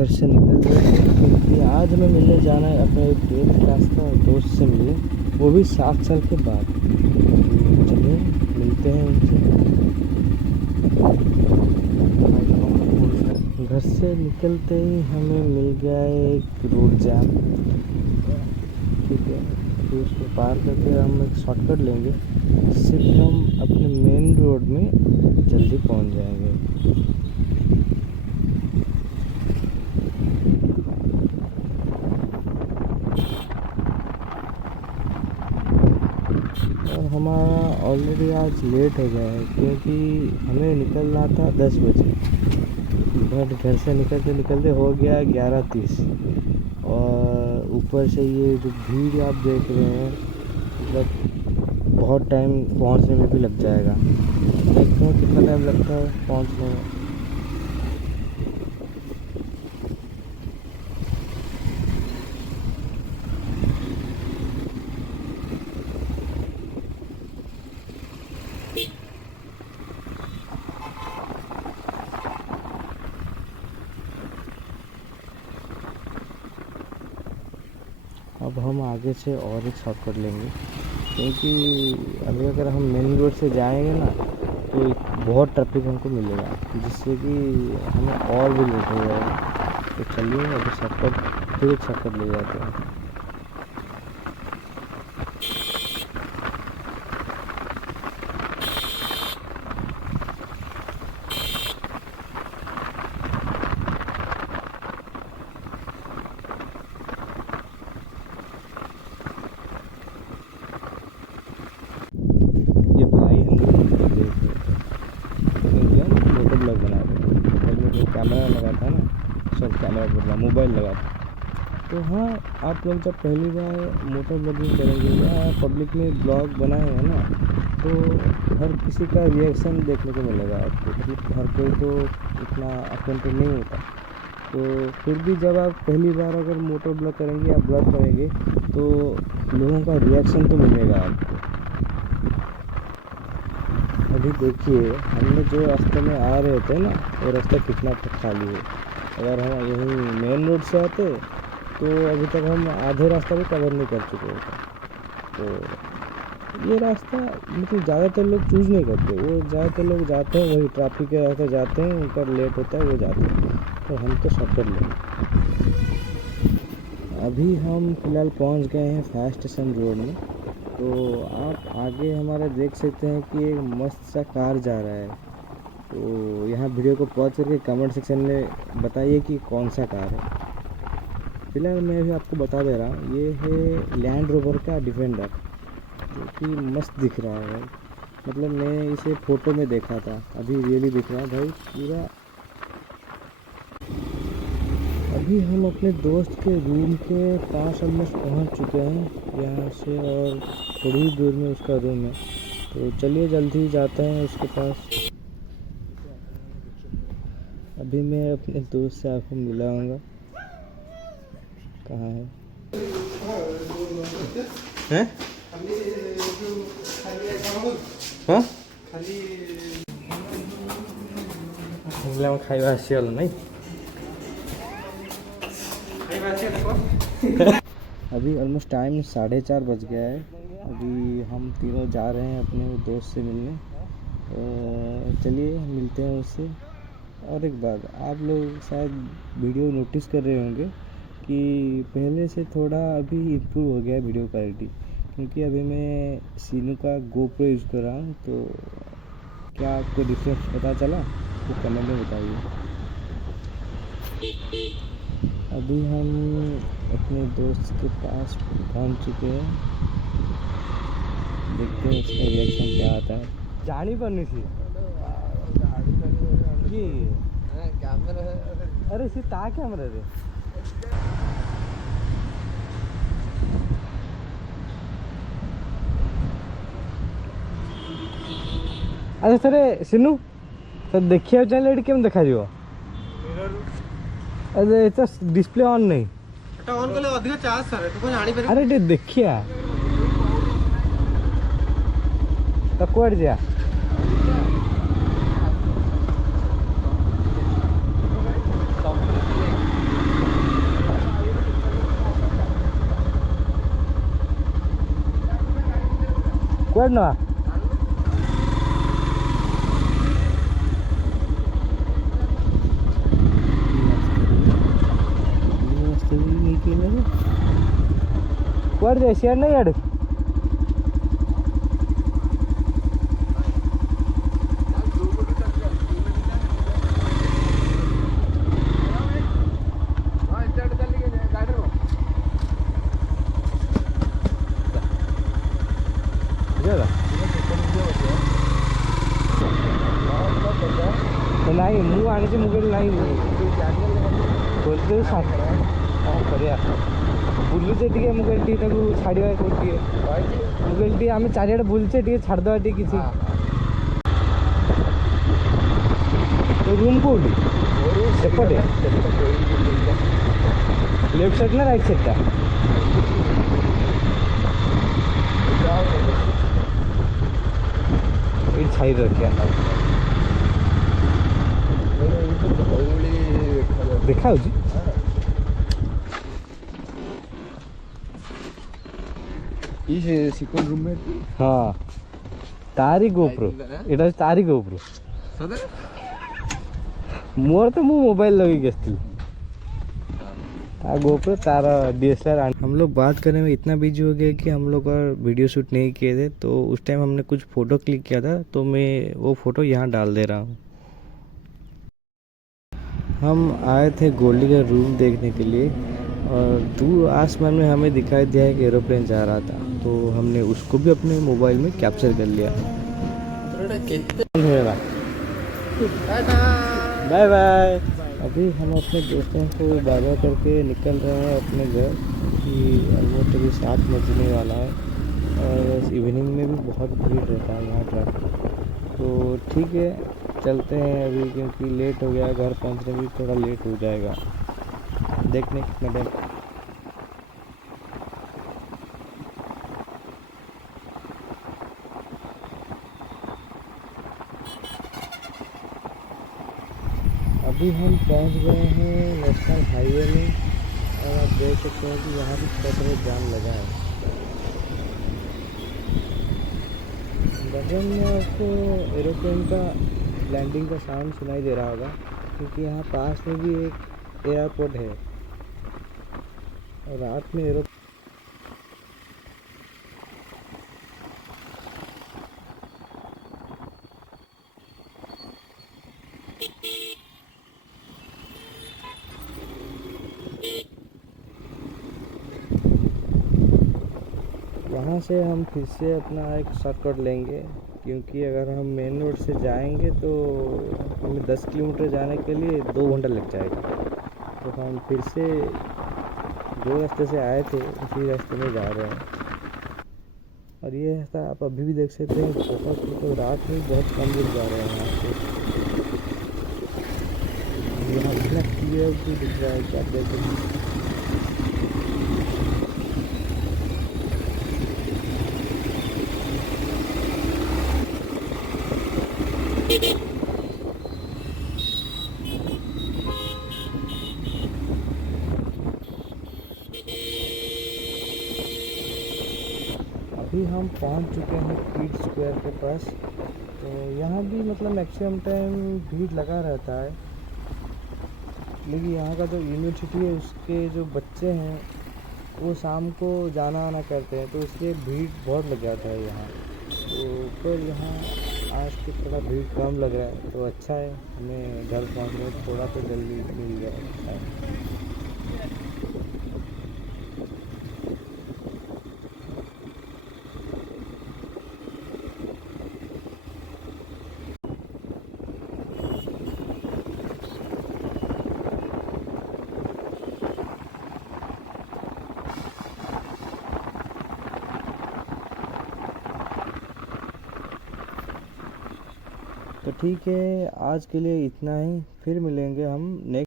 घर से निकल गए थे क्योंकि आज हमें मिलने जाना है अपने 12th क्लास का दोस्त से मिलने, वो भी 7 साल के बाद। तो चलिए मिलते हैं उनसे। घर से निकलते ही हमें मिल गया एक रोड जाम, ठीक है। तो उसको पार करके हम एक शॉर्टकट लेंगे, जिससे कि हम अपने मेन रोड में जल्दी पहुंच जाएंगे। और हमारा ऑलरेडी आज लेट हो गया है क्योंकि हमें निकलना था 10 बजे, बट घर से निकलते निकलते हो गया 11:30। और ऊपर से ये जो भीड़ आप देख रहे हैं, मतलब बहुत टाइम पहुंचने में भी लग जाएगा। देखते हैं कितना टाइम लगता है पहुंचने में। अब हम आगे से और एक शॉर्टकट लेंगे क्योंकि अभी अगर हम मेन रोड से जाएंगे ना तो बहुत ट्रैफिक हमको मिलेगा, जिससे कि हमें और भी लेट हो जाएगा। तो चलिए अभी शॉर्टकट, फिर एक शॉर्टकट ले जाते हैं। ये भाई हम लोग देख रहे थे क्योंकि हम फोटो ब्लॉग बना रहे हैं, और मेरे को कैमरा लगा था ना, सब कैमरा बोल रहा, मोबाइल लगा था। तो हाँ, आप लोग जब पहली बार मोटर ब्लॉगिंग करेंगे या पब्लिक में ब्लॉग बनाएंगे ना, तो हर किसी का रिएक्शन देखने को मिलेगा आपको। मतलब हर कोई तो इतना अटेंटिव नहीं होता। तो फिर भी जब आप पहली बार अगर मोटर ब्लॉग करेंगे या ब्लॉग करेंगे तो लोगों का रिएक्शन तो मिलेगा आपको। अभी देखिए, हम लोग जो रास्ते में आ रहे थे ना, वो रास्ता कितना खाली है। अगर हम यहीं मेन रोड से आते तो अभी तक हम आधे रास्ता भी कवर नहीं कर चुके होते। तो ये रास्ता मतलब ज़्यादातर लोग चूज़ नहीं करते, वो ज़्यादातर लोग जाते हैं वही ट्रैफिक के रास्ते जाते हैं, उनका लेट होता है वो जाते हैं। तो हम तो शॉर्टकट लेंगे। अभी हम फ़िलहाल पहुंच गए हैं फायर स्टेशन रोड में। तो आप आगे हमारा देख सकते हैं कि एक मस्त सा कार जा रहा है। तो यहाँ वीडियो को पॉज करके कमेंट सेक्शन में बताइए कि कौन सा कार है। फिलहाल मैं भी आपको बता दे रहा हूँ, ये है लैंड रोवर का डिफेंडर, जो कि मस्त दिख रहा है भाई। मतलब मैं इसे फ़ोटो में देखा था, अभी रियली दिख रहा है भाई पूरा। अभी हम अपने दोस्त के रूम के पास ऑलमोस्ट पहुँच चुके हैं यहाँ से, और थोड़ी ही दूर में उसका रूम है। तो चलिए जल्दी जाते हैं उसके पास। अभी मैं अपने दोस्त से आपको मिलाऊंगा। कहाँ है? हैं? हाँ? खाइबा आसिगल नहीं। अभी ऑलमोस्ट टाइम 4:30 बज गया है। अभी हम तीनों जा रहे हैं अपने दोस्त से मिलने। चलिए मिलते हैं उससे। और एक बात, आप लोग शायद वीडियो नोटिस कर रहे होंगे कि पहले से थोड़ा अभी इम्प्रूव हो गया है वीडियो क्वालिटी, क्योंकि अभी मैं सीनू का GoPro यूज़ कर रहा हूँ। तो क्या आपको डिफरेंस पता चला तो कमेंट में बताइए। अभी हम अपने दोस्त के पास पहुँच चुके हैं, देखते हैं उसका रिएक्शन क्या आता है। जानी पड़नी थी अरे सी ता कैमरा रे। अच्छा सर सिनू तो देखिए चैनल एटी केम देखा जीवो। अरे तो डिस्प्ले ऑन नहीं, एटा ऑन करले अधिक चार्ज सर तो कोन जानि परिबो। अरे टे देखिया तो कोड जा ना जाए शेयर नहीं यार नाही ମୁଁ ଆଣିଛି ମୁଁ କହିଲି ନାହିଁ ଖୋଲିଦେବି କ'ଣ କରିବା ବୁଲୁଛେ ଟିକେ ମୁଁ କହିଲି ଟିକେ ତାକୁ ଛାଡ଼ିବା କେଉଁଠି ଟିକେ ମୁଁ କହିଲି ଟିକେ ଆମେ ଚାରିଆଡ଼େ ବୁଲୁଛେ ଟିକେ ଛାଡ଼ିଦେବା ଟିକେ କିଛି ରୁମ୍ କେଉଁଠି ସେପଟେ ଲେଫ୍ଟ ସାଇଡ଼୍ ନା ରାଇଟ୍ ସାଇଡ଼୍ଟା ଏଇଠି ଛାଇ ରଖିବା देखा सिक्कोन रूम में हाँ तारी गोप्रो एटा तारी गोप्रो मोर तो मु मोबाइल लगे गेस्ती गोप्रो तार DSLR। हम लोग बात करने में इतना बिजी हो गए कि हम लोग और वीडियो शूट नहीं किए थे, तो उस टाइम हमने कुछ फ़ोटो क्लिक किया था, तो मैं वो फ़ोटो यहाँ डाल दे रहा हूँ। हम आए थे गोल्डी का रूम देखने के लिए और दूर आसमान में हमें दिखाई दिया एक एरोप्लेन जा रहा था, तो हमने उसको भी अपने मोबाइल में कैप्चर कर लिया। Bye bye. अभी हम अपने दोस्तों को बाय बाय करके निकल रहे हैं अपने घर कि ऑलमोस्ट अभी 7 बजने वाला है और इवनिंग में भी बहुत भीड़ रहता है यहाँ ट्रैफिक, तो ठीक है चलते हैं अभी क्योंकि लेट हो गया, घर पहुँचने भी थोड़ा लेट हो जाएगा। देखने कितना टाइम अभी हम पहुँच गए हैं नेशनल हाईवे में और आप देख सकते हैं कि यहाँ भी पेट्रोल जाम लगा है। बगल में आपको एरोप्लेन का लैंडिंग का साउंड सुनाई दे रहा होगा क्योंकि यहाँ पास में भी एक एयरपोर्ट है और रात में वहाँ से हम फिर से अपना एक शॉर्टकट लेंगे क्योंकि अगर हम मेन रोड से जाएंगे तो हमें 10 किलोमीटर जाने के लिए 2 घंटा लग जाएगा, तो हम फिर से जो रास्ते से आए थे उसी रास्ते में जा रहे हैं। और ये रास्ता आप अभी भी देख सकते हैं बहुत, तो रात में बहुत कम लोग जा रहे हैं यहाँ से। यहाँ इतना क्लियर भी दिख रहा है कि आप देख सकते हैं। अभी हम पहुंच चुके हैं पीट स्क्वायर के पास, तो यहाँ भी मतलब मैक्सिमम टाइम भीड़ लगा रहता है, लेकिन यहाँ का जो यूनिवर्सिटी है उसके जो बच्चे हैं वो शाम को जाना आना करते हैं, तो इसलिए भीड़ बहुत लग जाता है यहाँ। तो पर यहाँ आज तो थोड़ा भीड़ कम लग रहा है, तो अच्छा है, हमें घर पहुँचने में थोड़ा तो जल्दी मिल गया है। तो ठीक है, आज के लिए इतना ही, फिर मिलेंगे हम नेक्स्ट